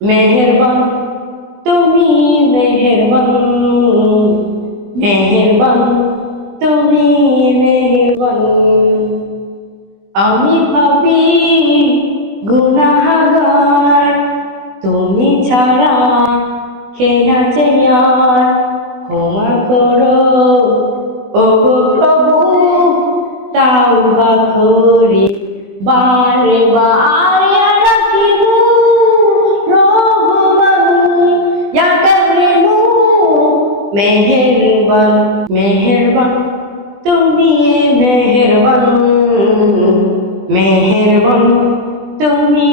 মেহেরবান তুমি মেহেরবান, মেহেরবান তুমি মেহেরবান। আমি পাপী গুনাহগার, তুমি ছাড়া কে আছে আর। ক্ষমা করো ও গো প্রভু, তাওবা করি বারে বারে রাখিব রহমান ইয়া কারিমু। মেহেরবান মেহেরবান তুমি মেহেরবান, মেহেরবান তুমি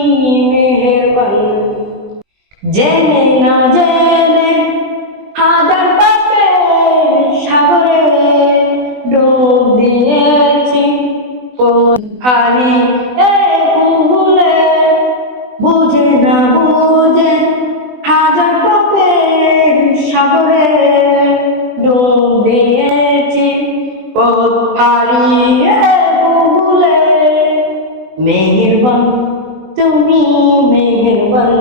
মেহেরবান। জেনে না জেনে হাজার পাপের সাগরে ডুব দিয়েছি হারিয়ে ভুলে, বুঝে না বুঝে হাজার পাপের সাগরে ডুব দিয়েছি পথ হারিয়ে ভুলে। মেহেরবান তুমি মেহেরবান,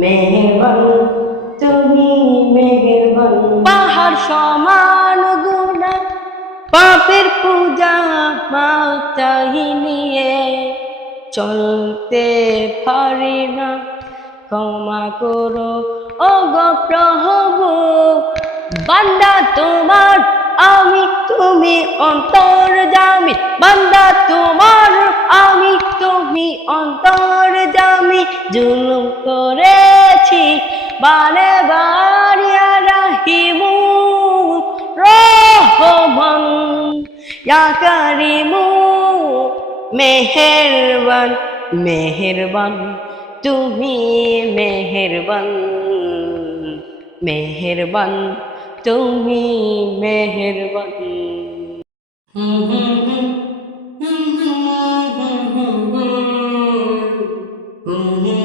মেহেরবান তুমি মেহেরবান। পাহাড় সমান গুনাহ পাপের পূজা মাথায় নিয়ে চলতে পারি না, ক্ষমা করো ও গো প্রভু। বান্দা তোমার আমি, তুমি অন্তর্যামী। বান্দা তোমার আমি, তুমি অন্তর্যামী। জুলুম করেছি বারে বারে রাহিমু রহমান ইয়া কারিমু। মেহেরবান মেহেরবান তুমি মেহেরবান, মেহেরবান তুমি মেহেরবান। হুম হুম হুম হুম হুম হুম হুম হুম হুম।